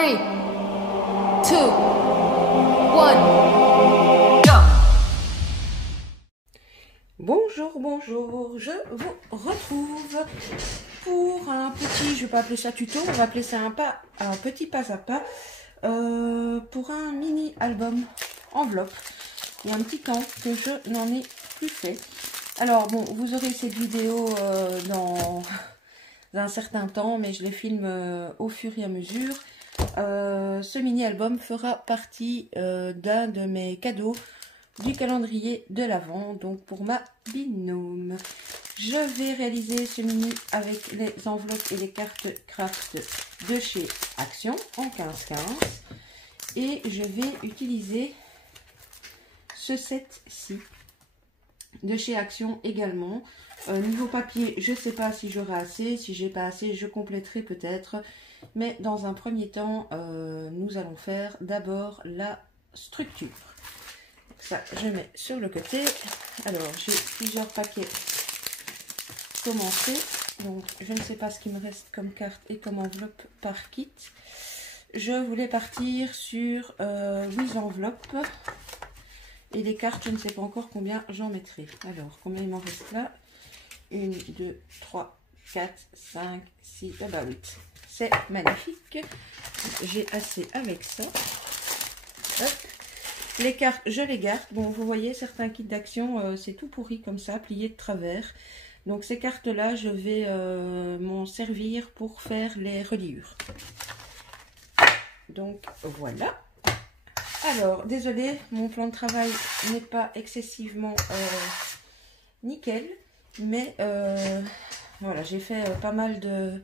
3, 2, 1, go! Bonjour, je vous retrouve pour un petit, je vais pas appeler ça tuto, on va appeler ça un petit pas à pas, pour un mini album enveloppe. Il y a un petit temps que je n'en ai plus fait. Alors bon, vous aurez cette vidéo dans un certain temps, mais je les filme au fur et à mesure. Ce mini album fera partie d'un de mes cadeaux du calendrier de l'Avent, donc pour ma binôme. Je vais réaliser ce mini avec les enveloppes et les cartes craft de chez Action en 15-15 et je vais utiliser ce set-ci de chez Action également. Niveau papier, je ne sais pas si j'aurai assez, si j'ai pas assez, je compléterai peut-être, mais dans un premier temps, nous allons faire d'abord la structure. Ça, je mets sur le côté. Alors, j'ai plusieurs paquets commencés. Donc, je ne sais pas ce qu'il me reste comme carte et comme enveloppe par kit. Je voulais partir sur 8 enveloppes. Et les cartes, je ne sais pas encore combien j'en mettrai. Alors, combien il m'en reste là? 1, 2, 3, 4, 5, 6, ah bah 8. C'est magnifique. J'ai assez avec ça. Hop. Les cartes, je les garde. Bon, vous voyez, certains kits d'Action, c'est tout pourri comme ça, plié de travers. Donc, ces cartes-là, je vais m'en servir pour faire les reliures. Donc, voilà. Alors, désolé, mon plan de travail n'est pas excessivement nickel. Mais, voilà, j'ai fait pas mal de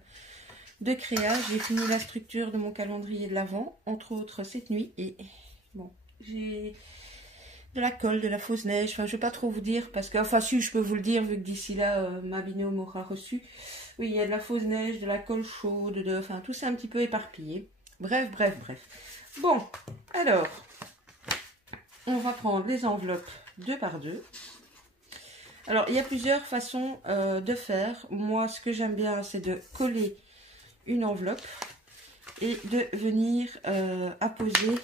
créa. J'ai fini la structure de mon calendrier de l'Avent, entre autres cette nuit. Et bon... J'ai de la colle, de la fausse neige, enfin je vais pas trop vous dire parce que, enfin si je peux vous le dire vu que d'ici là ma binôme aura reçu. Oui, il y a de la fausse neige, de la colle chaude, enfin tout c'est un petit peu éparpillé. Bref. Bon, alors, on va prendre les enveloppes 2 par 2. Alors il y a plusieurs façons de faire. Moi ce que j'aime bien c'est de coller une enveloppe et de venir apposer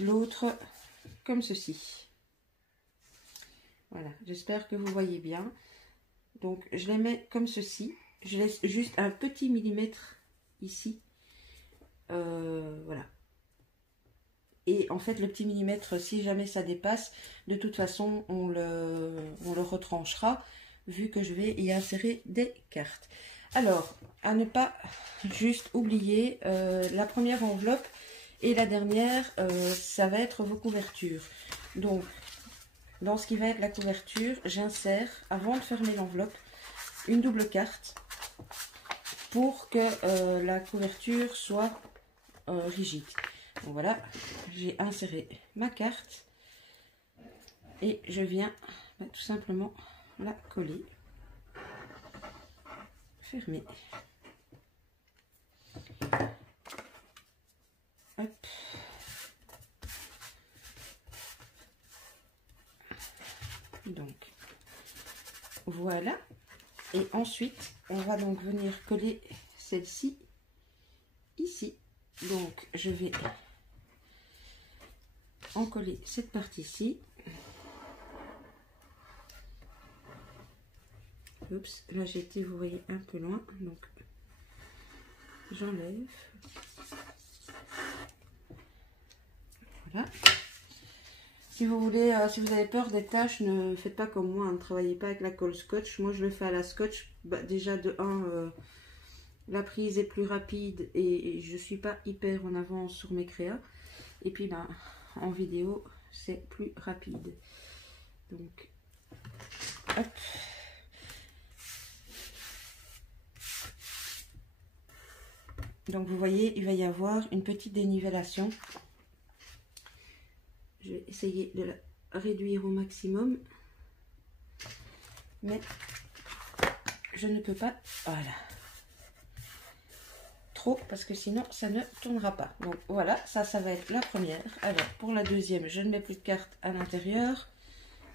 l'autre comme ceci. Voilà, j'espère que vous voyez bien. Donc je les mets comme ceci, je laisse juste un petit millimètre ici, voilà. Et en fait le petit millimètre, si jamais ça dépasse, de toute façon on le retranchera vu que je vais y insérer des cartes. Alors à ne pas juste oublier la première enveloppe. Et la dernière, ça va être vos couvertures. Donc, dans ce qui va être la couverture, j'insère, avant de fermer l'enveloppe, une double carte pour que la couverture soit rigide. Donc voilà, j'ai inséré ma carte et je viens tout simplement la coller, fermer. Hop. Donc voilà, et ensuite on va donc venir coller celle-ci ici. Donc je vais en coller cette partie-ci. Oups, là j'ai été, vous voyez, un peu loin, donc j'enlève. Voilà. Si vous voulez, si vous avez peur des taches, ne faites pas comme moi, ne travaillez pas avec la colle scotch. Moi je le fais à la scotch. Bah, déjà de 1, la prise est plus rapide et je suis pas hyper en avance sur mes créas. Et puis bah, en vidéo c'est plus rapide. Donc hop. Donc vous voyez, il va y avoir une petite dénivellation. Je vais essayer de la réduire au maximum. Mais je ne peux pas, voilà, trop, parce que sinon ça ne tournera pas. Donc voilà, ça va être la première. Alors pour la deuxième, je ne mets plus de cartes à l'intérieur.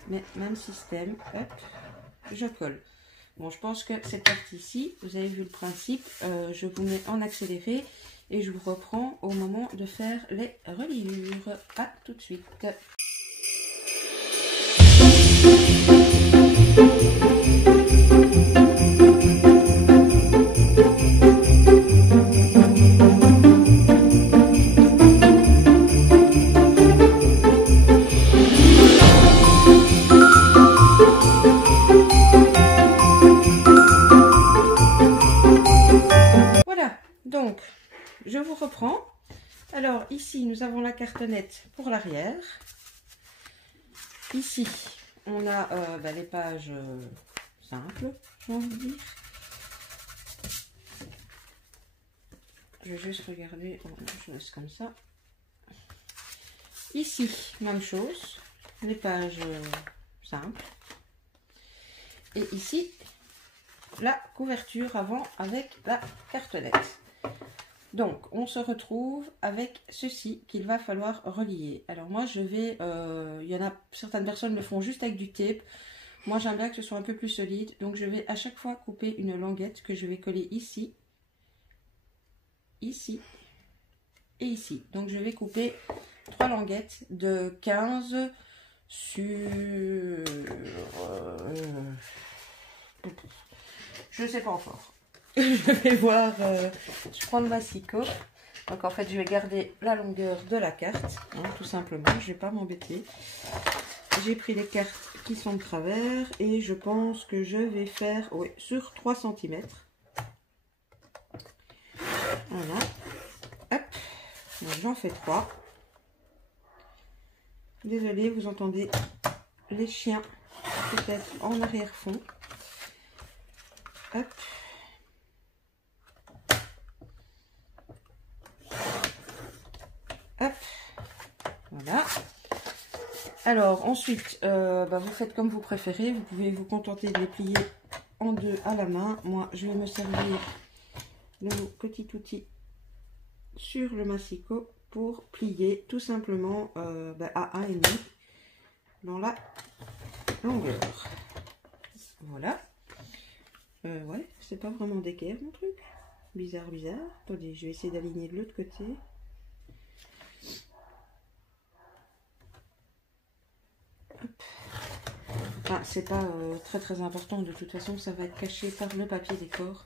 Mais même système, hop, je colle. Bon, je pense que cette partie-ci, vous avez vu le principe, je vous mets en accéléré et je vous reprends au moment de faire les reliures. À tout de suite. Donc, je vous reprends. Alors, ici, nous avons la cartonnette pour l'arrière. Ici, on a les pages simples, j'ai envie de dire. Je vais juste regarder. Oh, non, je laisse comme ça. Ici, même chose. Les pages simples. Et ici, la couverture avant avec la cartonnette. Donc, on se retrouve avec ceci qu'il va falloir relier. Alors moi, je vais... il y en a certaines personnes le font juste avec du tape. Moi, j'aime bien que ce soit un peu plus solide. Donc, je vais à chaque fois couper une languette que je vais coller ici, ici et ici. Donc, je vais couper 3 languettes de 15 sur... je ne sais pas encore. Je vais voir, je prends le massicot. Donc en fait je vais garder la longueur de la carte, hein, tout simplement, je ne vais pas m'embêter. J'ai pris les cartes qui sont de travers et je pense que je vais faire sur 3 cm. Voilà, hop, j'en fais 3. Désolée, vous entendez les chiens peut-être en arrière-fond. Hop. Hop, voilà. Alors ensuite, vous faites comme vous préférez. Vous pouvez vous contenter de les plier en deux à la main. Moi, je vais me servir de mon petit outil sur le massicot pour plier tout simplement à 1,5 dans la longueur. Voilà. Ouais, c'est pas vraiment d'équerre mon truc. Bizarre, bizarre. Attendez, je vais essayer d'aligner de l'autre côté. Ah, c'est pas très important, de toute façon ça va être caché par le papier décor.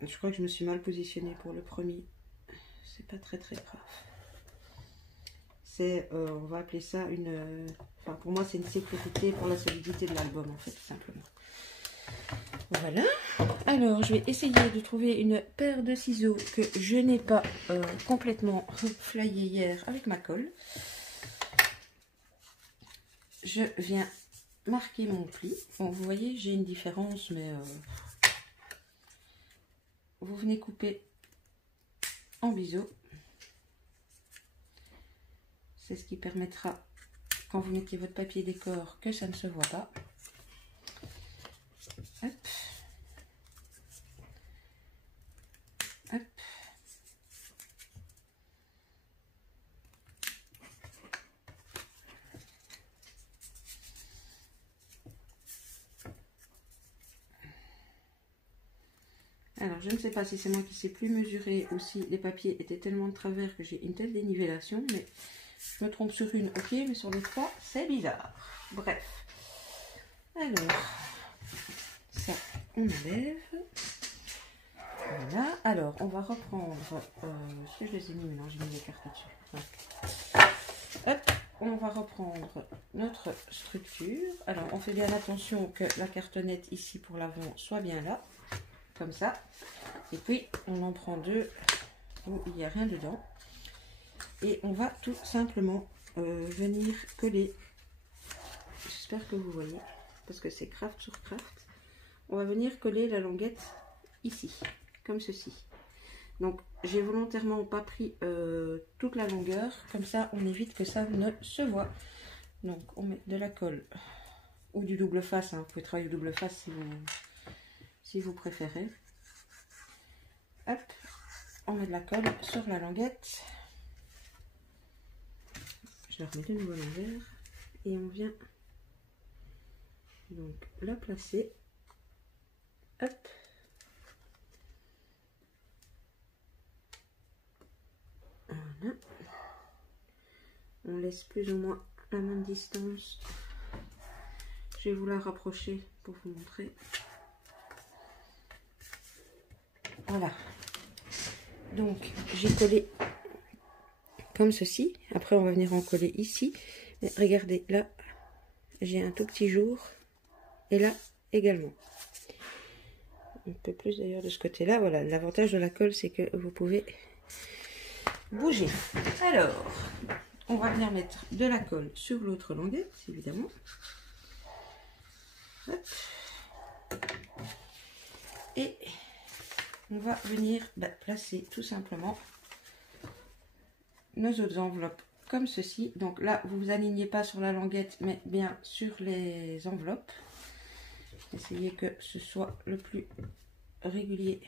Je crois que je me suis mal positionnée pour le premier. C'est pas très grave. C'est, on va appeler ça une... enfin pour moi c'est une sécurité pour la solidité de l'album en fait, tout simplement. Voilà. Alors je vais essayer de trouver une paire de ciseaux que je n'ai pas complètement flyé hier avec ma colle. Je viens marquer mon pli. Bon, vous voyez, j'ai une différence, mais vous venez couper en biseau. C'est ce qui permettra, quand vous mettez votre papier décor, que ça ne se voit pas. Hop. Hop. Alors, je ne sais pas si c'est moi qui sais plus mesurer ou si les papiers étaient tellement de travers que j'ai une telle dénivellation, mais je me trompe sur une, ok, mais sur les 3, c'est bizarre. Bref. Alors, ça, on enlève. Voilà. Alors, on va reprendre... si je les ai mis, non, j'ai mis les cartes dessus. Ouais. Hop, on va reprendre notre structure. Alors, on fait bien attention que la cartonnette ici pour l'avant soit bien là. Comme ça, et puis on en prend 2 où il n'y a rien dedans et on va tout simplement venir coller, j'espère que vous voyez parce que c'est craft sur craft, on va venir coller la languette ici comme ceci. Donc j'ai volontairement pas pris toute la longueur, comme ça on évite que ça ne se voit. Donc on met de la colle ou du double face, hein. Vous pouvez travailler au double face si vous préférez. Hop, on met de la colle sur la languette. Je la remets de nouveau à l'envers et on vient donc la placer. Hop. Voilà. On laisse plus ou moins la même distance. Je vais vous la rapprocher pour vous montrer. Voilà. Donc, j'ai collé comme ceci. Après, on va venir en coller ici. Mais regardez, là, j'ai un tout petit jour. Et là, également. Un peu plus d'ailleurs de ce côté-là. Voilà, l'avantage de la colle, c'est que vous pouvez bouger. Alors, on va venir mettre de la colle sur l'autre languette, évidemment. Hop. Et on va venir placer tout simplement nos autres enveloppes comme ceci. Donc là, vous vous alignez pas sur la languette, mais bien sur les enveloppes. Essayez que ce soit le plus régulier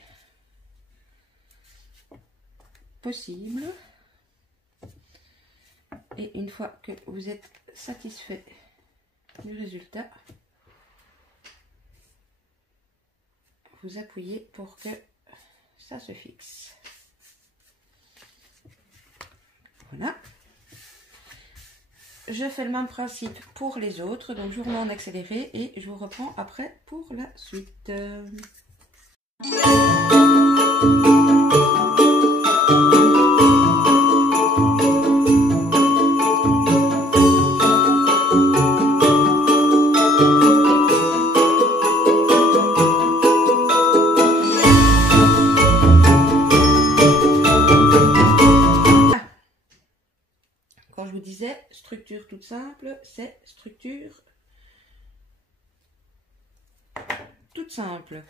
possible. Et une fois que vous êtes satisfait du résultat, vous appuyez pour que ça se fixe. Voilà. Je fais le même principe pour les autres, donc je vous remets en accéléré et je vous reprends après pour la suite. Quand je vous disais structure toute simple, c'est structure toute simple.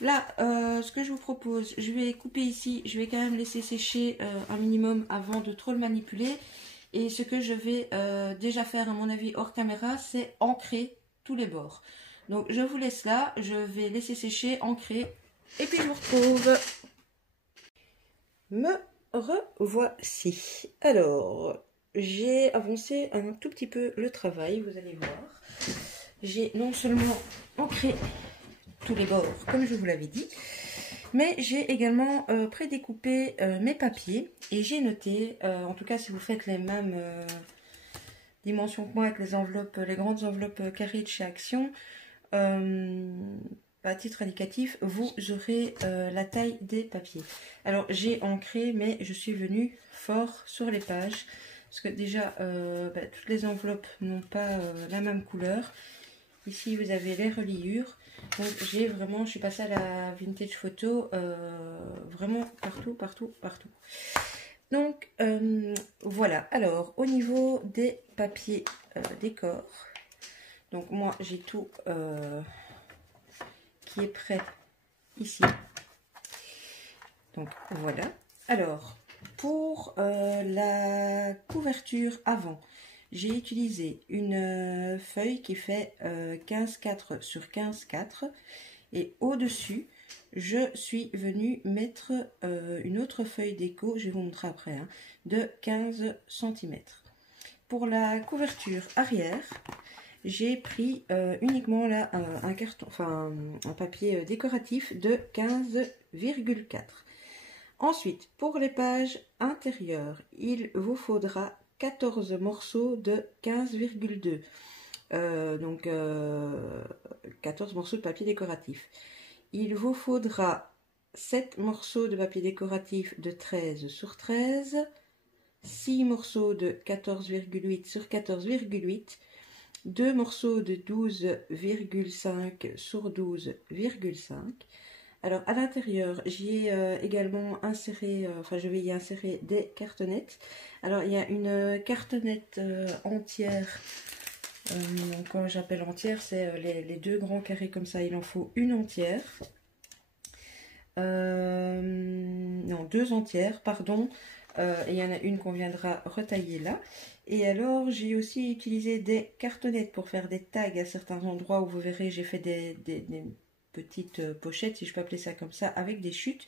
Là, ce que je vous propose, je vais couper ici, je vais quand même laisser sécher un minimum avant de trop le manipuler. Et ce que je vais déjà faire, à mon avis, hors caméra, c'est ancrer tous les bords. Donc, je vous laisse là, je vais laisser sécher, ancrer, et puis je vous retrouve. Me revoici. Alors, j'ai avancé un tout petit peu le travail, vous allez voir. J'ai non seulement ancré tous les bords, comme je vous l'avais dit, mais j'ai également prédécoupé mes papiers et j'ai noté, en tout cas si vous faites les mêmes dimensions que moi avec les enveloppes, les grandes enveloppes carrées de chez Action, à titre indicatif, vous aurez la taille des papiers. Alors j'ai ancré, mais je suis venue fort sur les pages, parce que déjà toutes les enveloppes n'ont pas la même couleur. Ici vous avez les reliures. Donc j'ai vraiment, je suis passée à la vintage photo, vraiment partout. Donc voilà. Alors au niveau des papiers décor, donc moi j'ai tout qui est prêt ici. Donc voilà. Alors pour la couverture avant, j'ai utilisé une feuille qui fait 15,4 sur 15,4 et au-dessus, je suis venue mettre une autre feuille déco, je vais vous montrer après, hein, de 15 cm. Pour la couverture arrière, j'ai pris uniquement là un carton, enfin un papier décoratif de 15,4. Ensuite, pour les pages intérieures, il vous faudra 14 morceaux de 15,2. Donc 14 morceaux de papier décoratif. Il vous faudra 7 morceaux de papier décoratif de 13 sur 13, 6 morceaux de 14,8 sur 14,8, 2 morceaux de 12,5 sur 12,5. Alors à l'intérieur, j'y ai également inséré, je vais y insérer des cartonnettes. Alors il y a une cartonnette entière, quand j'appelle entière, c'est les deux grands carrés comme ça, il en faut une entière. Non, deux entières, pardon. Et il y en a une qu'on viendra retailler là. Et alors j'ai aussi utilisé des cartonnettes pour faire des tags à certains endroits où vous verrez, j'ai fait des petites pochettes, si je peux appeler ça comme ça, avec des chutes.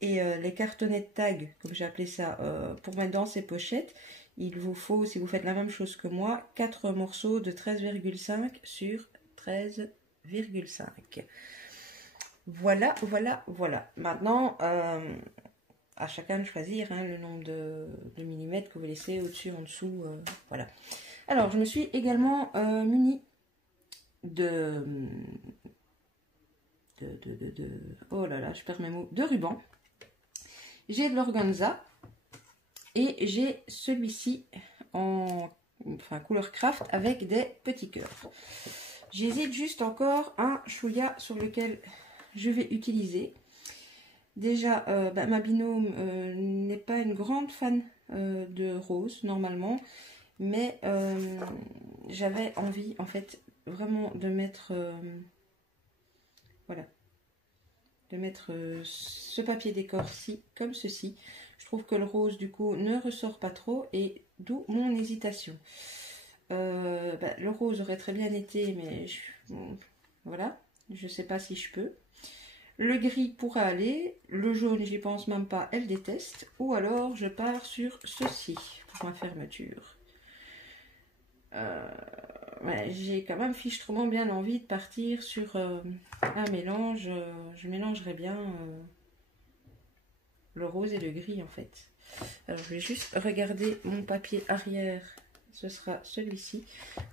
Et les cartonnettes tags, comme j'ai appelé ça, pour mettre dans ces pochettes, il vous faut, si vous faites la même chose que moi, 4 morceaux de 13,5 sur 13,5. Voilà. Maintenant, à chacun de choisir hein, le nombre de millimètres que vous laissez au-dessus, en dessous, voilà. Alors, je me suis également munie oh là là, je perds mes mots, de ruban. J'ai de l'organza et j'ai celui-ci en couleur craft avec des petits cœurs. J'hésite juste encore un chouïa sur lequel je vais utiliser. Déjà, ma binôme n'est pas une grande fan de rose normalement, mais j'avais envie en fait vraiment de mettre voilà, de mettre ce papier décor-ci comme ceci. Je trouve que le rose du coup ne ressort pas trop et d'où mon hésitation. Le rose aurait très bien été, mais voilà, je sais pas si je peux. Le gris pourra aller, le jaune j'y pense même pas, elle déteste. Ou alors je pars sur ceci pour ma fermeture. J'ai quand même fichtrement bien envie de partir sur un mélange. Je mélangerai bien le rose et le gris en fait. Alors je vais juste regarder mon papier arrière. Ce sera celui-ci.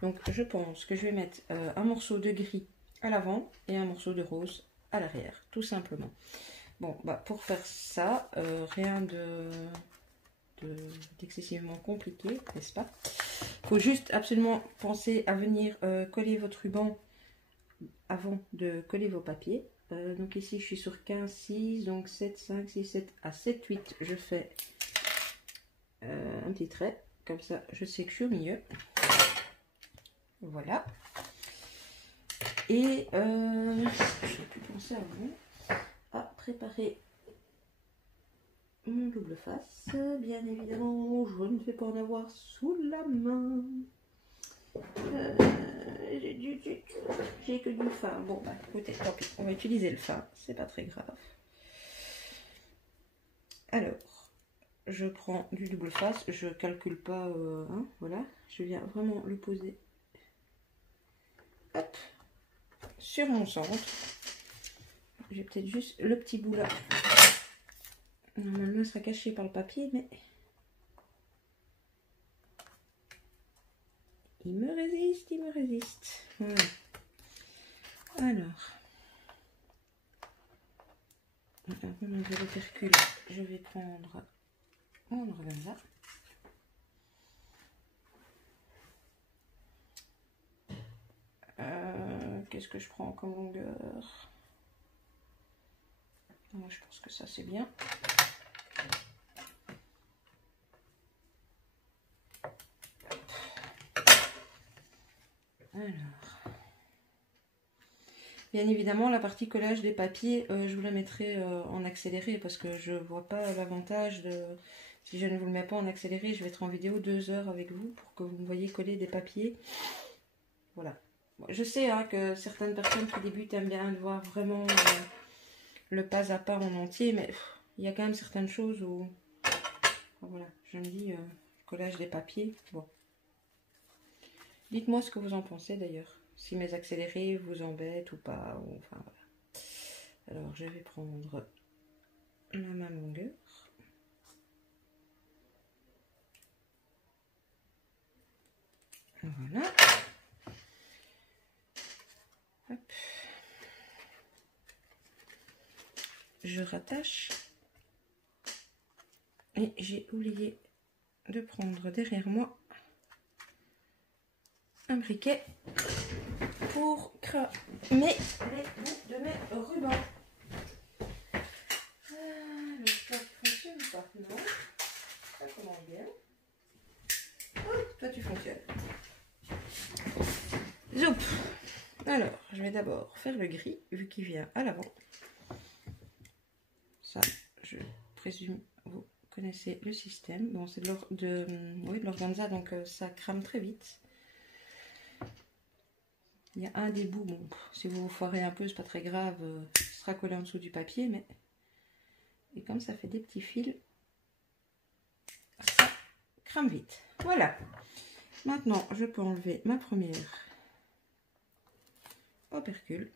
Donc je pense que je vais mettre un morceau de gris à l'avant et un morceau de rose à l'arrière, tout simplement. Bon, pour faire ça, rien d'excessivement compliqué, n'est-ce pas? Il faut juste absolument penser à venir coller votre ruban avant de coller vos papiers. Donc ici, je suis sur 15, 6, donc 7, 5, 6, 7 à 7, 8. Je fais un petit trait. Comme ça, je sais que je suis au milieu. Voilà. Et j'ai pu penser avant à préparer mon double face. Bien évidemment, je ne vais pas en avoir sous la main. J'ai que du fard. Bon, écoutez, tant pis. On va utiliser le fard. C'est pas très grave. Alors, je prends du double face. Je calcule pas. Voilà. Je viens vraiment le poser. Hop. Sur mon centre. J'ai peut-être juste le petit bout là. Normalement, il sera caché par le papier, mais il me résiste, il me résiste. Voilà. Alors, pour enlever le percule, je vais prendre mon organza. Qu'est-ce que je prends comme longueur? Moi, je pense que ça, c'est bien. Alors, bien évidemment, la partie collage des papiers, je vous la mettrai en accéléré parce que je vois pas l'avantage de... Si je ne vous le mets pas en accéléré, je vais être en vidéo 2 heures avec vous pour que vous me voyez coller des papiers. Voilà. Je sais que certaines personnes qui débutent aiment bien voir vraiment le pas à pas en entier, mais il y a quand même certaines choses où... Voilà, je me dis, collage des papiers, bon. Dites-moi ce que vous en pensez d'ailleurs. Si mes accélérés vous embêtent ou pas. Ou, enfin, voilà. Alors je vais prendre la même longueur. Voilà. Hop. Je rattache. Et j'ai oublié de prendre derrière moi un briquet pour cramer les bouts de mes rubans. Alors, ça fonctionne pas, non? Ça commence bien. Oh, toi, tu fonctionnes. Zoup. Alors, je vais d'abord faire le gris, vu qu'il vient à l'avant. Ça, je présume, vous connaissez le système. Bon, c'est de l'organza, donc ça crame très vite. Il y a un des bouts, bon, si vous vous foirez un peu, c'est pas très grave, ce sera collé en dessous du papier, mais... Et comme ça fait des petits fils, ça crame vite. Voilà. Maintenant, je peux enlever ma première opercule.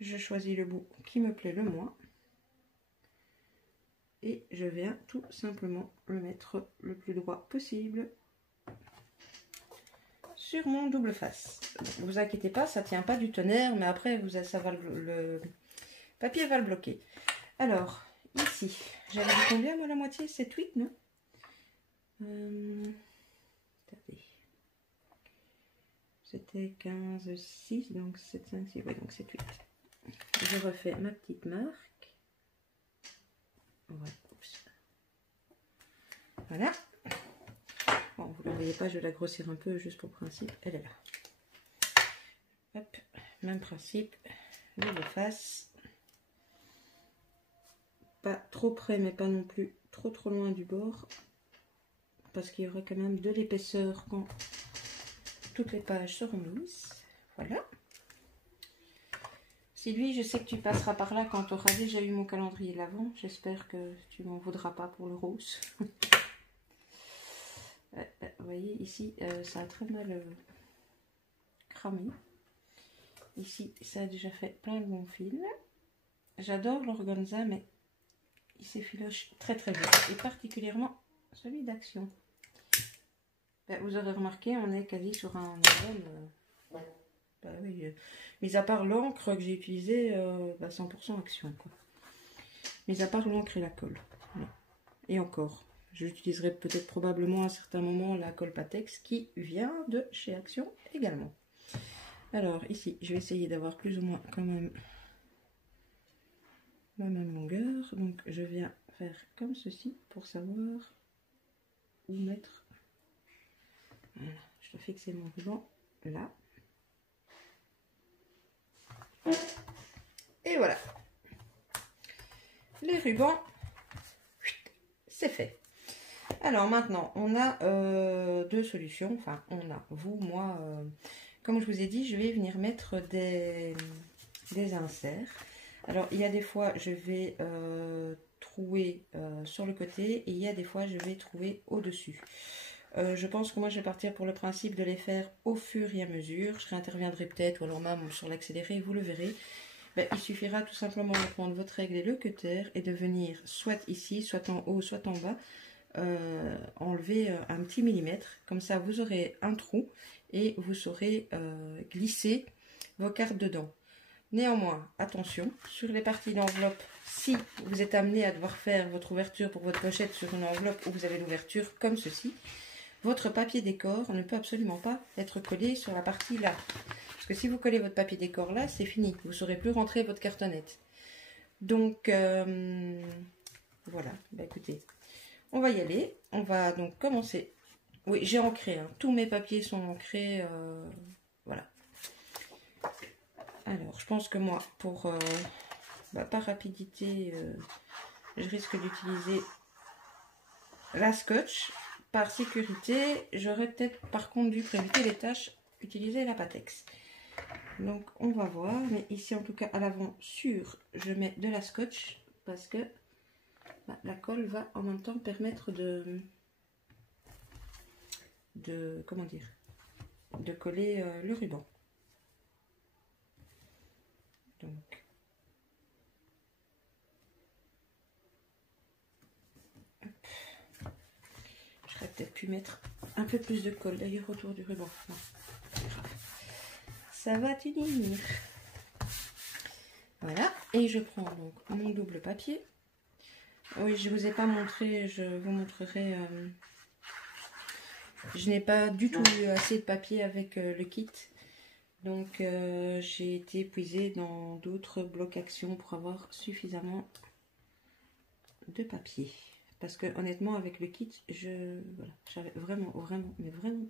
Je choisis le bout qui me plaît le moins. et je viens tout simplement le mettre le plus droit possible sur mon double face. Ne vous inquiétez pas, ça tient pas du tonnerre, mais après ça va le papier va le bloquer. Alors ici, j'avais dit combien moi la moitié? 7, 8, non attendez. C'était 15, 6, donc 7, 5, 6, ouais, donc 7, 8. Je refais ma petite marque. Ouais, oups. Voilà. Bon, vous ne la voyez pas, je vais la grossir un peu juste pour principe. Elle est là. Hop, même principe. Double face. Pas trop près, mais pas non plus trop loin du bord. Parce qu'il y aura quand même de l'épaisseur quand toutes les pages seront mises. Voilà. Sylvie, je sais que tu passeras par là quand tu auras déjà eu mon calendrier l'avant. J'espère que tu m'en voudras pas pour le rose. Vous voyez, ici, ça a très mal cramé. Ici, ça a déjà fait plein de bons fils. J'adore l'organza, mais il s'effiloche très vite. Et particulièrement celui d'Action. Vous aurez remarqué, on est quasi sur un album. Oui, mis à part l'encre que j'ai utilisée, 100% Action, quoi. Mis à part l'encre et la colle. Ouais. Et encore, j'utiliserai peut-être probablement à un certain moment la colle Patex qui vient de chez Action également. Alors ici, je vais essayer d'avoir plus ou moins quand même la même longueur. Donc je viens faire comme ceci pour savoir où mettre. Voilà, je dois fixer mon ruban là. Et voilà. Les rubans, c'est fait. Alors maintenant, on a deux solutions. Enfin, on a, vous, moi, comme je vous ai dit, je vais venir mettre des inserts. Alors, il y a des fois, je vais trouer sur le côté et il y a des fois, je vais trouer au-dessus. Je pense que moi, je vais partir pour le principe de les faire au fur et à mesure. Je réinterviendrai peut-être, ou alors même sur l'accéléré, vous le verrez. Il suffira tout simplement de prendre votre règle et le cutter et de venir soit ici, soit en haut, soit en bas, enlever un petit millimètre. Comme ça, vous aurez un trou et vous saurez glisser vos cartes dedans. Néanmoins, attention, sur les parties d'enveloppe, si vous êtes amené à devoir faire votre ouverture pour votre pochette sur une enveloppe où vous avez l'ouverture comme ceci, votre papier décor ne peut absolument pas être collé sur la partie là. Parce que si vous collez votre papier décor là, c'est fini. Vous ne saurez plus rentrer votre cartonnette. Donc, voilà. Écoutez, on va y aller. On va donc commencer. Oui, j'ai ancré. Hein. Tous mes papiers sont ancrés. Voilà. Alors, je pense que moi, pour par rapidité, je risque d'utiliser la scotch. Par sécurité, j'aurais peut-être par contre dû, pour éviter les tâches, utiliser la Patex. Donc, on va voir. Mais ici, en tout cas, à l'avant, sûr, je mets de la scotch parce que la colle va en même temps permettre de comment dire, de coller le ruban. Donc, j'aurais peut-être pu mettre un peu plus de colle d'ailleurs autour du ruban. Non, c'est grave. Ça va tenir. Voilà, et je prends donc mon double papier. Oui, je vous ai pas montré, je vous montrerai. Je n'ai pas du tout eu assez de papier avec le kit. Donc j'ai été puisée dans d'autres blocs Action pour avoir suffisamment de papier. Parce que honnêtement avec le kit, voilà, j'avais vraiment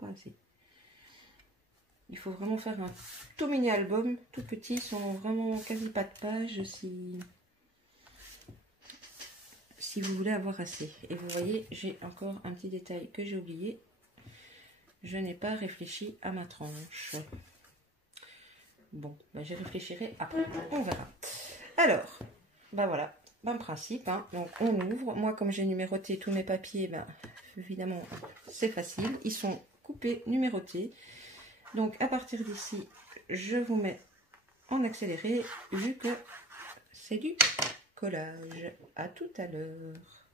pas assez. Il faut vraiment faire un tout mini album, tout petit, sans vraiment quasi pas de pages si vous voulez avoir assez. Et vous voyez, j'ai encore un petit détail que j'ai oublié. Je n'ai pas réfléchi à ma tranche. Bon, j'y réfléchirai après, on verra. Alors, voilà, même principe. Hein. Donc, on ouvre. Moi, comme j'ai numéroté tous mes papiers, évidemment, c'est facile. Ils sont coupés, numérotés. Donc, à partir d'ici, je vous mets en accéléré, vu que c'est du collage. À tout à l'heure.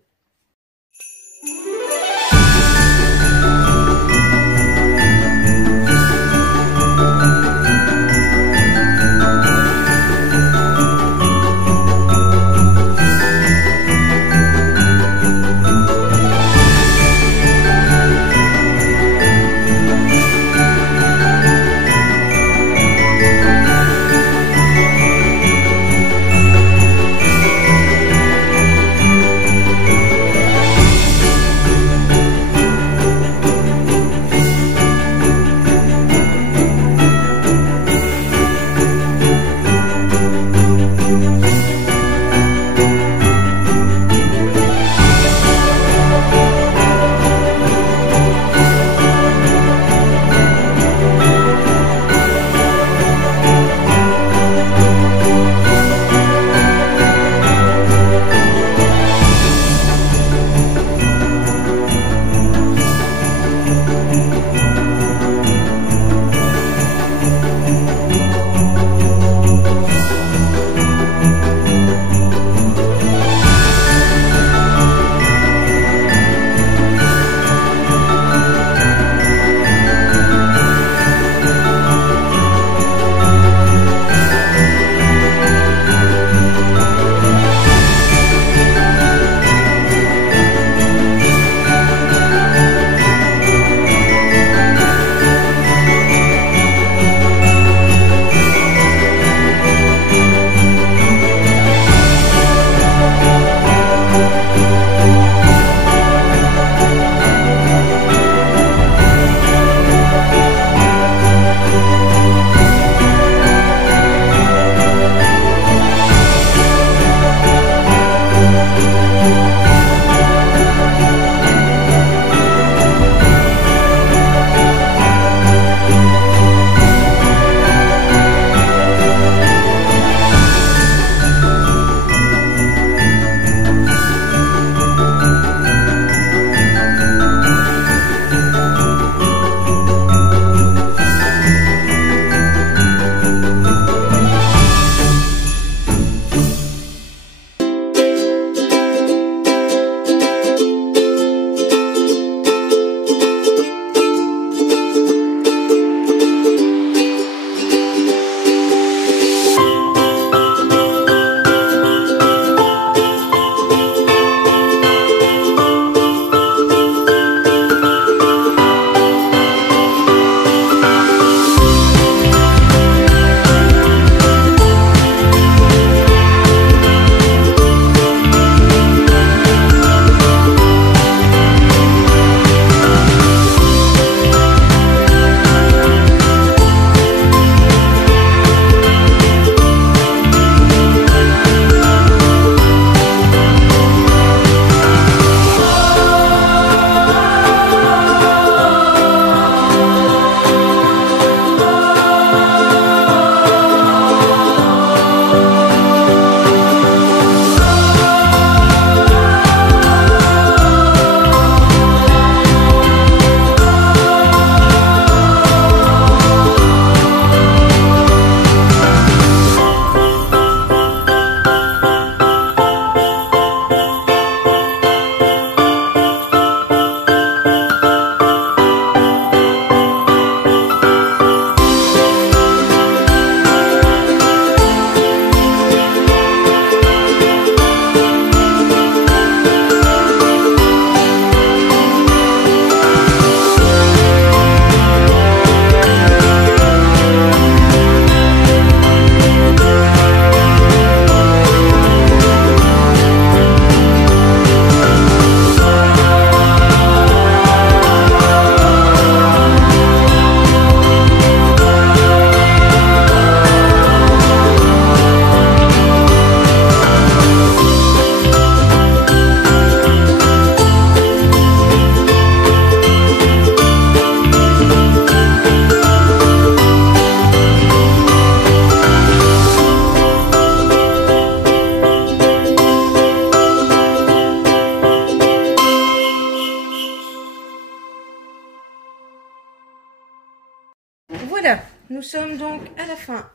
Voilà, nous sommes donc à la fin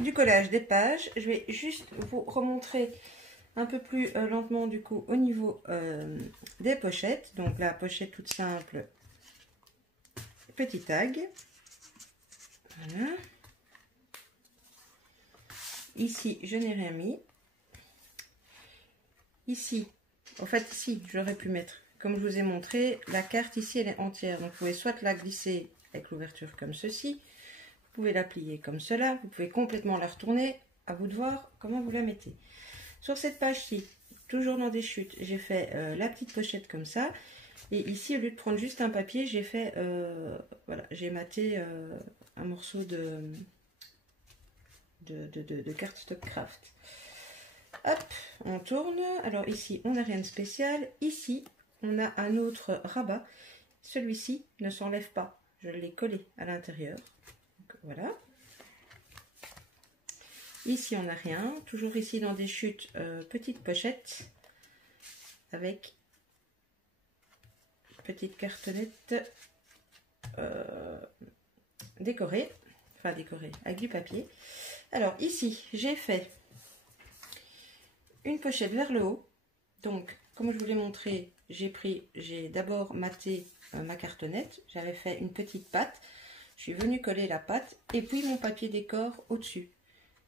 du collage des pages. Je vais juste vous remontrer un peu plus lentement du coup au niveau des pochettes. Donc la pochette toute simple, petit tag. Voilà. Ici, je n'ai rien mis. Ici, en fait, ici, j'aurais pu mettre, comme je vous ai montré, la carte ici, elle est entière. Donc, vous pouvez soit la glisser avec l'ouverture comme ceci, vous pouvez la plier comme cela, vous pouvez complètement la retourner, à vous de voir comment vous la mettez. Sur cette page-ci, toujours dans des chutes, j'ai fait la petite pochette comme ça. Et ici, au lieu de prendre juste un papier, j'ai fait, voilà, j'ai maté un morceau de cardstock craft. Hop, on tourne. Alors ici, on n'a rien de spécial. Ici, on a un autre rabat. Celui-ci ne s'enlève pas. Je l'ai collé à l'intérieur. Voilà. Ici, on n'a rien. Toujours ici, dans des chutes, petite pochette avec petite cartonnette décorée. Enfin, décorée avec du papier. Alors ici, j'ai fait une pochette vers le haut. Donc, comme je vous l'ai montré, j'ai d'abord maté ma cartonnette. J'avais fait une petite patte. Je suis venue coller la patte et puis mon papier décor au-dessus.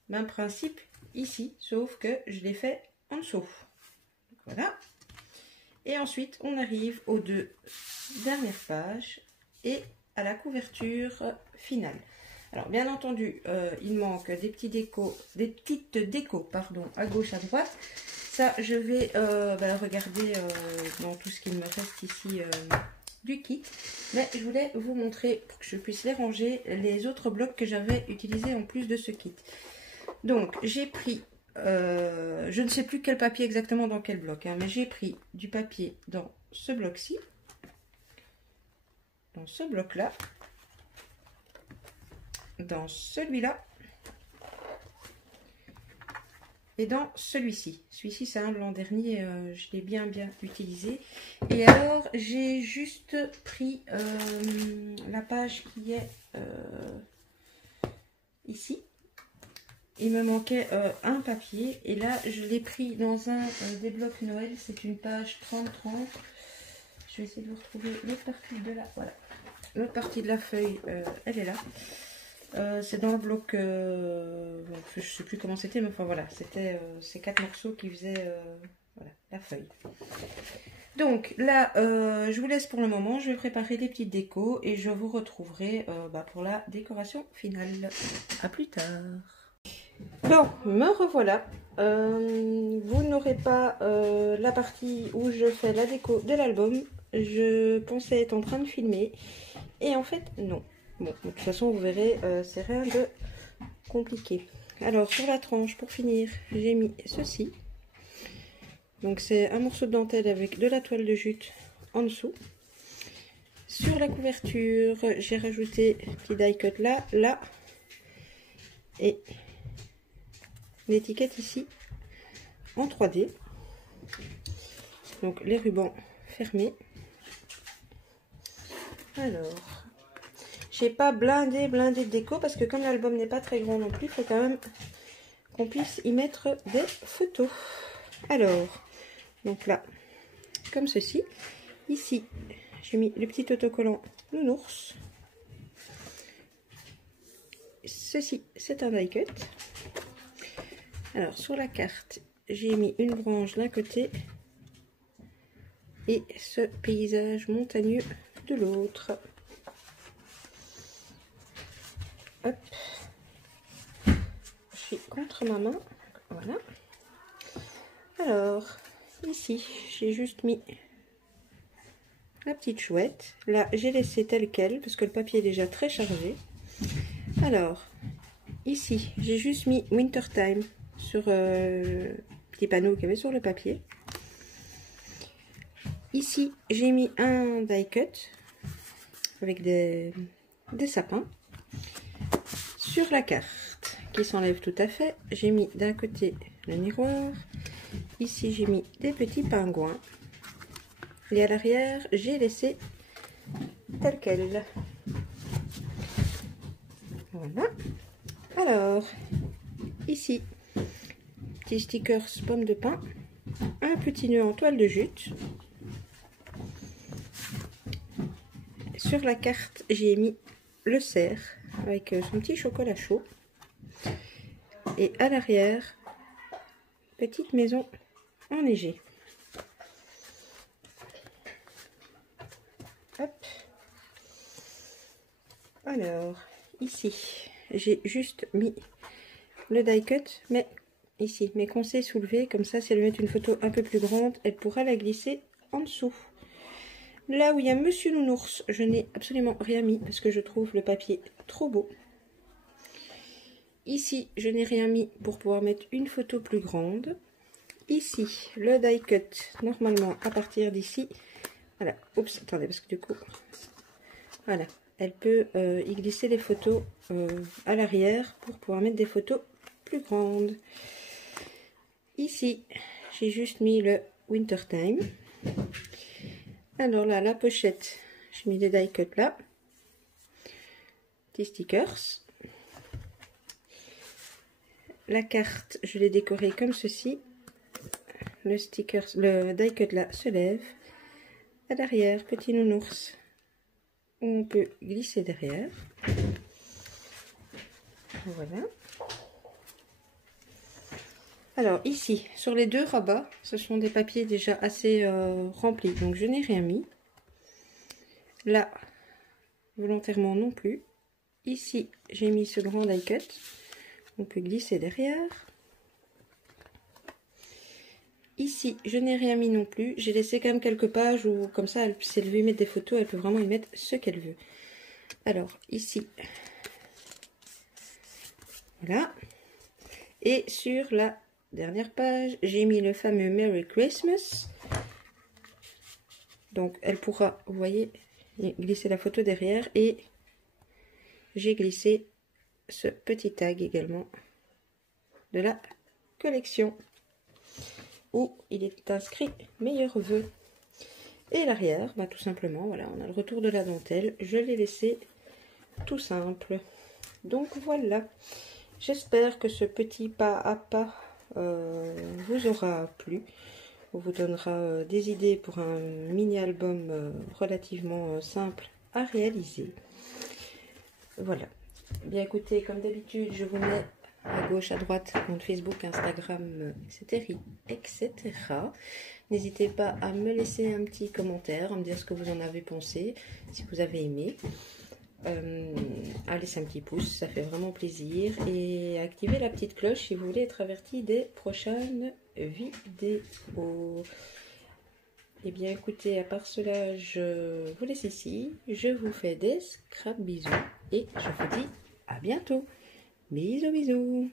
Même principe ici, sauf que je l'ai fait en dessous. Voilà. Et ensuite, on arrive aux deux dernières pages et à la couverture finale. Alors, bien entendu, il manque des petites décos, pardon, à gauche, à droite. Ça, je vais regarder dans tout ce qu'il me reste ici du kit. Mais je voulais vous montrer, pour que je puisse les ranger, les autres blocs que j'avais utilisés en plus de ce kit. Donc, j'ai pris, je ne sais plus quel papier exactement dans quel bloc, hein, mais j'ai pris du papier dans ce bloc-ci, dans ce bloc-là, dans celui-là et dans celui-ci. Celui-ci, c'est un blanc dernier, je l'ai bien utilisé. Et alors, j'ai juste pris la page qui est ici. Il me manquait un papier et là, je l'ai pris dans un des blocs Noël. C'est une page 30-30. Je vais essayer de vous retrouver l'autre partie de la... Voilà. L'autre partie de la feuille, elle est là. C'est dans le bloc, je sais plus comment c'était, mais enfin voilà, c'était ces 4 morceaux qui faisaient voilà, la feuille. Donc là, je vous laisse pour le moment, je vais préparer des petites décos et je vous retrouverai pour la décoration finale. À plus tard. Bon, me revoilà. Vous n'aurez pas la partie où je fais la déco de l'album. Je pensais être en train de filmer et en fait non. Bon, de toute façon, vous verrez, c'est rien de compliqué. Alors, sur la tranche, pour finir, j'ai mis ceci. Donc, c'est un morceau de dentelle avec de la toile de jute en dessous. Sur la couverture, j'ai rajouté un petit die cut là, là. Et l'étiquette ici, en 3D. Donc, les rubans fermés. Alors... J'ai pas blindé de déco parce que comme l'album n'est pas très grand non plus, il faut quand même qu'on puisse y mettre des photos. Alors, donc là, comme ceci. Ici, j'ai mis le petit autocollant nounours. Ceci, c'est un die cut. Alors, sur la carte, j'ai mis une branche d'un côté et ce paysage montagneux de l'autre. Hop, je suis contre ma main, voilà. Alors, ici, j'ai juste mis la petite chouette. Là, j'ai laissé tel quel, parce que le papier est déjà très chargé. Alors, ici, j'ai juste mis Winter Time sur le petit panneau qu'il y avait sur le papier. Ici, j'ai mis un die cut avec des sapins. Sur la carte, qui s'enlève tout à fait, j'ai mis d'un côté le miroir. Ici, j'ai mis des petits pingouins. Et à l'arrière, j'ai laissé tel quel. Voilà. Alors, ici, petit stickers pomme de pin. un petit nœud en toile de jute. Sur la carte, j'ai mis le cerf avec son petit chocolat chaud. Et à l'arrière, petite maison enneigée. Hop. Alors, ici, j'ai juste mis le die cut, mais ici, mais qu'on sait soulever, comme ça, si elle veut mettre une photo un peu plus grande, elle pourra la glisser en dessous. Là où il y a Monsieur Nounours, je n'ai absolument rien mis parce que je trouve le papier trop beau. Ici, je n'ai rien mis pour pouvoir mettre une photo plus grande. Ici, le die cut, normalement, à partir d'ici, voilà, oups, attendez, parce que du coup, voilà, elle peut y glisser les photos à l'arrière pour pouvoir mettre des photos plus grandes. Ici, j'ai juste mis le Winter Time. Alors là, la pochette, j'ai mis des die cut là. Petits stickers. La carte, je l'ai décorée comme ceci. Le sticker, le die cut là se lève. À l'arrière, petit nounours. On peut glisser derrière. Voilà. Alors ici, sur les deux rabats, ce sont des papiers déjà assez remplis, donc je n'ai rien mis. Là, volontairement non plus. Ici, j'ai mis ce grand die cut. On peut glisser derrière. Ici, je n'ai rien mis non plus. J'ai laissé quand même quelques pages où, comme ça, si elle veut y mettre des photos, elle peut vraiment y mettre ce qu'elle veut. Alors, ici, voilà. Et sur la dernière page, j'ai mis le fameux Merry Christmas. Donc, elle pourra, vous voyez, glisser la photo derrière. Et j'ai glissé ce petit tag également de la collection où il est inscrit meilleurs vœux. Et l'arrière, bah, tout simplement, voilà, on a le retour de la dentelle. Je l'ai laissé tout simple. Donc voilà, j'espère que ce petit pas à pas vous aura plu, vous donnera des idées pour un mini-album relativement simple à réaliser. Voilà. Bien écoutez, comme d'habitude, je vous mets à gauche, à droite, compte Facebook, Instagram, etc. N'hésitez pas à me laisser un petit commentaire, à me dire ce que vous en avez pensé, si vous avez aimé. À laisser un petit pouce, ça fait vraiment plaisir. Et activez la petite cloche si vous voulez être averti des prochaines vidéos. Et bien écoutez, à part cela, je vous laisse ici. Je vous fais des scrap bisous et je vous dis à bientôt. Bisous bisous.